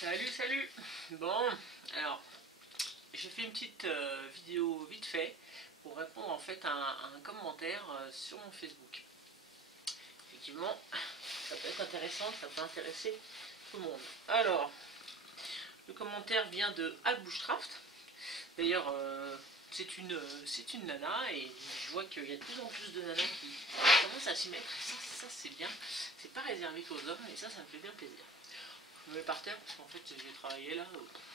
Salut. Bon, alors, j'ai fait une petite vidéo vite fait pour répondre en fait à un commentaire sur mon Facebook. Effectivement, ça peut être intéressant, ça peut intéresser tout le monde. Alors, le commentaire vient de Albushcraft. D'ailleurs, c'est une nana et je vois qu'il y a de plus en plus de nanas qui commencent à s'y mettre. Et ça c'est bien. C'est pas réservé qu'aux hommes et ça me fait bien plaisir. Je me mets par terre parce qu'en fait j'ai travaillé là,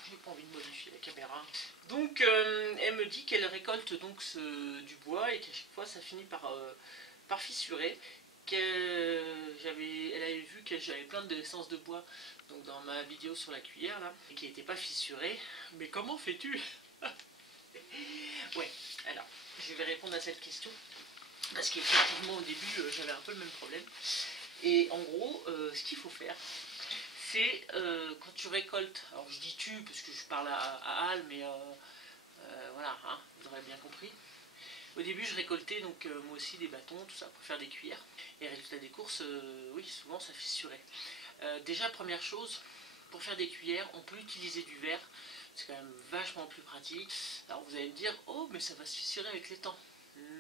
j'ai pas envie de modifier la caméra. Donc elle me dit qu'elle récolte donc du bois et qu'à chaque fois ça finit par fissurer. Elle avait vu que j'avais plein d'essence de bois donc dans ma vidéo sur la cuillère là et qui n'était pas fissurée. Mais comment fais-tu? Ouais, alors je vais répondre à cette question parce qu'effectivement au début j'avais un peu le même problème. Et en gros, ce qu'il faut faire, c'est quand tu récoltes, alors je dis tu parce que je parle à Al, mais voilà, hein, vous aurez bien compris. Au début je récoltais donc moi aussi des bâtons, tout ça pour faire des cuillères. Et résultat des courses, oui souvent ça fissurait. Déjà première chose, pour faire des cuillères, on peut utiliser du verre, c'est quand même vachement plus pratique. Alors vous allez me dire, oh mais ça va se fissurer avec le temps.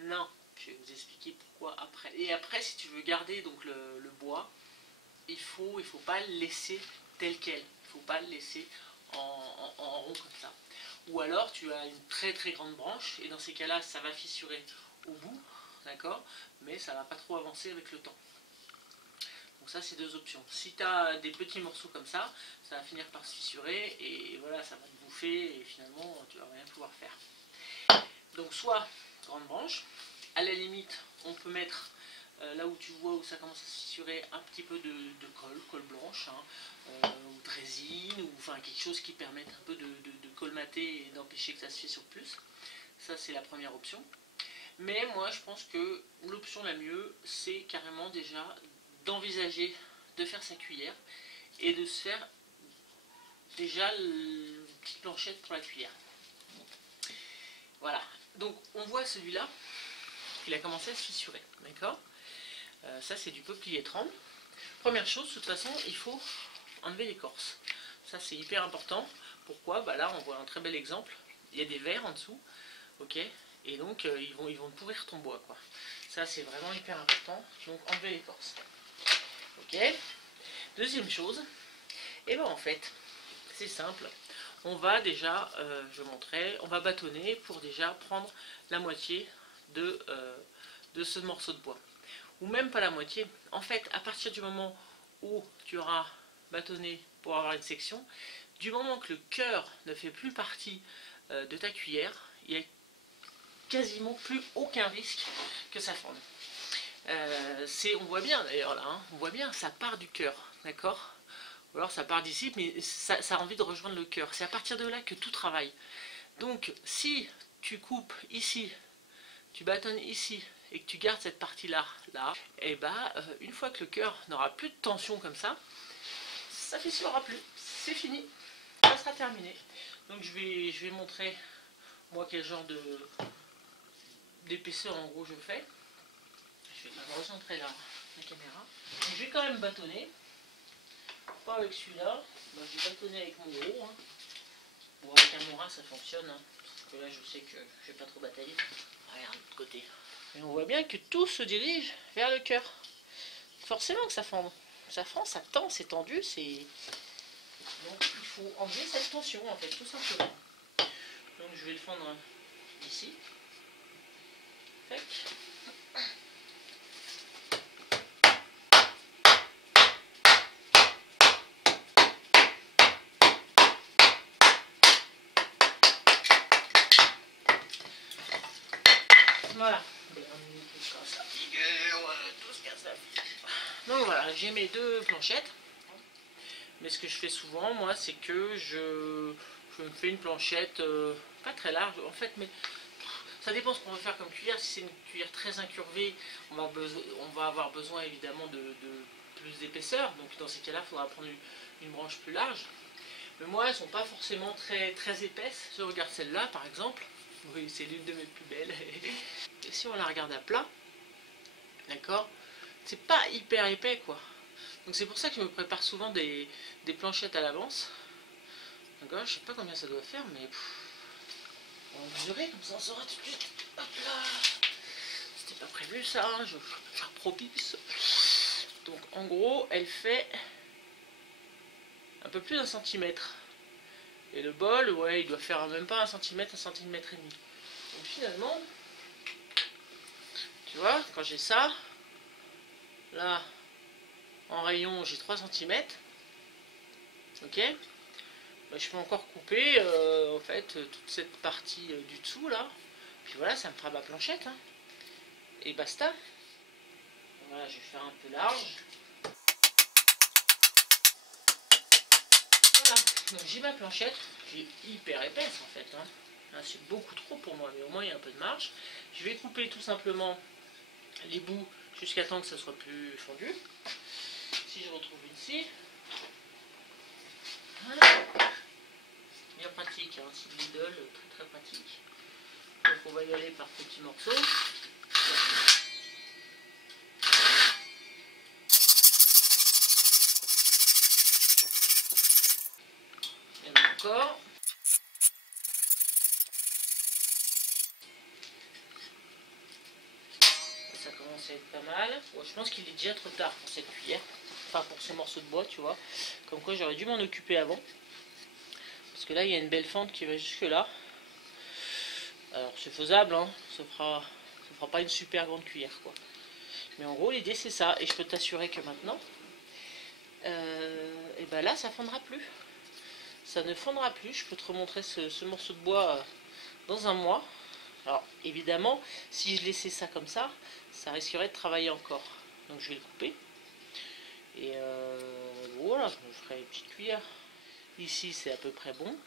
Non, je vais vous expliquer pourquoi après. Et après si tu veux garder donc le bois, il faut pas le laisser tel quel, il faut pas le laisser en rond comme ça. Ou alors tu as une très grande branche et dans ces cas là ça va fissurer au bout, d'accord, mais ça va pas trop avancer avec le temps. Donc ça c'est deux options. Si tu as des petits morceaux comme ça va finir par se fissurer et voilà, ça va te bouffer et finalement tu vas rien pouvoir faire. Donc soit grande branche, à la limite on peut mettre là où tu vois où ça commence à se fissurer, un petit peu de colle blanche, hein, ou de résine, ou enfin quelque chose qui permette un peu de colmater et d'empêcher que ça se fissure plus. Ça c'est la première option. Mais moi je pense que l'option la mieux, c'est carrément déjà d'envisager de faire sa cuillère et de se faire déjà une petite planchette pour la cuillère. Voilà, donc on voit celui-là, il a commencé à se fissurer, d'accord. Ça c'est du peuplier tremble. Première chose, de toute façon, il faut enlever l'écorce. Ça c'est hyper important. Pourquoi? Bah là on voit un très bel exemple. Il y a des vers en dessous, ok, et donc ils vont pourrir ton bois, quoi. Ça c'est vraiment hyper important. Donc enlever l'écorce. Ok. Deuxième chose, et ben en fait, c'est simple. On va déjà, je montrais, on va bâtonner pour déjà prendre la moitié de ce morceau de bois. Ou même pas la moitié. En fait, à partir du moment où tu auras bâtonné pour avoir une section, du moment que le cœur ne fait plus partie de ta cuillère, il n'y a quasiment plus aucun risque que ça fonde. On voit bien d'ailleurs là, hein, on voit bien, ça part du cœur, d'accord? Ou alors ça part d'ici, mais ça a envie de rejoindre le cœur. C'est à partir de là que tout travaille. Donc si tu coupes ici, tu bâtonnes ici, et que tu gardes cette partie-là, et bah, une fois que le cœur n'aura plus de tension comme ça fissurera plus. C'est fini. Ça sera terminé. Donc je vais montrer, moi, quel genre d'épaisseur, en gros, je fais. Je vais recentrer la caméra. Donc, je vais quand même bâtonner. Pas avec celui-là. Bah, je vais bâtonner avec mon gros. Hein. Bon, avec un Mora, ça fonctionne. Hein. Parce que là, je sais que je vais pas trop batailler. Regarde, de l'autre côté. Et on voit bien que tout se dirige vers le cœur. Forcément que ça fend. Ça fend, ça tend, c'est tendu, c'est... Donc il faut enlever cette tension en fait, tout simplement. Donc je vais le fendre ici. Tac. Voilà. Donc voilà, j'ai mes deux planchettes. Mais ce que je fais souvent, moi, c'est que je me fais une planchette pas très large en fait, mais ça dépend ce qu'on veut faire comme cuillère. Si c'est une cuillère très incurvée, on va avoir besoin évidemment de plus d'épaisseur. Donc dans ces cas-là, il faudra prendre une branche plus large. Mais moi, elles ne sont pas forcément très épaisses. Je regarde celle-là par exemple. Oui, c'est l'une de mes plus belles. Et si on la regarde à plat, d'accord, c'est pas hyper épais quoi. Donc c'est pour ça que je me prépare souvent des planchettes à l'avance. Donc je sais pas combien ça doit faire, mais on va mesurer, comme ça on saura tout de suite. Hop là. C'était pas prévu ça, hein, je vais faire propice. Donc en gros, elle fait un peu plus d'1 cm. Et le bol, ouais, il doit faire même pas 1 cm, 1,5 cm. Donc finalement, tu vois, quand j'ai ça, là, en rayon, j'ai 3 cm. Ok, bah, je peux encore couper, en fait, toute cette partie du dessous, là. Puis voilà, ça me fera ma planchette, hein. Et basta. Voilà, je vais faire un peu large. Voilà, donc j'ai ma planchette, qui est hyper épaisse en fait, hein. Là, c'est beaucoup trop pour moi, mais au moins il y a un peu de marge. Je vais couper tout simplement les bouts jusqu'à temps que ça soit plus fondu. Si je retrouve une scie, voilà. Bien pratique, hein, c'est de l'idole, très très pratique. Donc on va y aller par petits morceaux. Et encore. Ça commence à être pas mal. Bon, je pense qu'il est déjà trop tard pour cette cuillère. Enfin pour ce morceau de bois, tu vois. Comme quoi j'aurais dû m'en occuper avant. Parce que là il y a une belle fente qui va jusque là. Alors c'est faisable, hein. Ça fera pas une super grande cuillère quoi. Mais en gros l'idée c'est ça. Et je peux t'assurer que maintenant, et ben là ça fondra plus. Ça ne fondra plus. Je peux te remontrer ce morceau de bois dans un mois. Alors évidemment, si je laissais ça comme ça risquerait de travailler encore. Donc je vais le couper. Et voilà, je me ferai une petite cuillère. Ici c'est à peu près bon.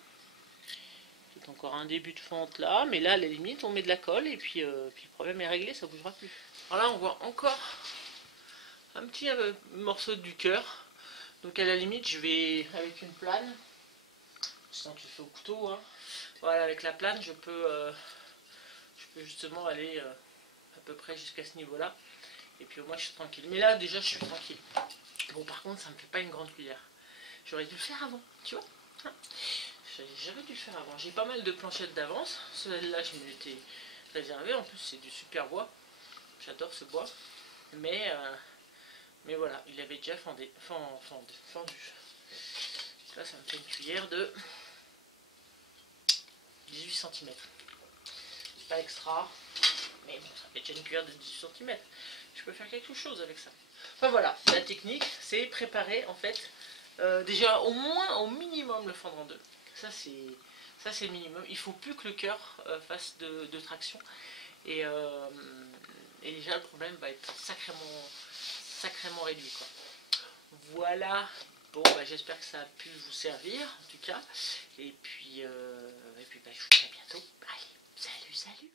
Peut-être encore un début de fente là, mais là à la limite on met de la colle et puis le problème est réglé, ça bougera plus. Alors là on voit encore un petit morceau du cœur. Donc à la limite je vais avec une plane. Sinon tu le fais au couteau, hein. Voilà, avec la plane je peux justement aller à peu près jusqu'à ce niveau là. Et puis au moins je suis tranquille. Mais là déjà je suis tranquille. Bon par contre ça me fait pas une grande cuillère. J'aurais dû le faire avant, tu vois. J'aurais dû le faire avant. J'ai pas mal de planchettes d'avance. Celle-là je me l'étais réservée. En plus c'est du super bois. J'adore ce bois. Mais voilà, il avait déjà fendu. Là ça me fait une cuillère de 18 cm. C'est pas extra. Mais bon, ça fait déjà une cuillère de 18 cm. Je peux faire quelque chose avec ça. Enfin voilà, la technique, c'est préparer en fait, déjà au moins, au minimum, le fendre en deux. Ça c'est le minimum. Il faut plus que le cœur fasse de traction. Et déjà le problème va être sacrément réduit, quoi. Voilà. Bon, bah, j'espère que ça a pu vous servir en tout cas. Et puis bah, je vous dis à bientôt. Allez, salut.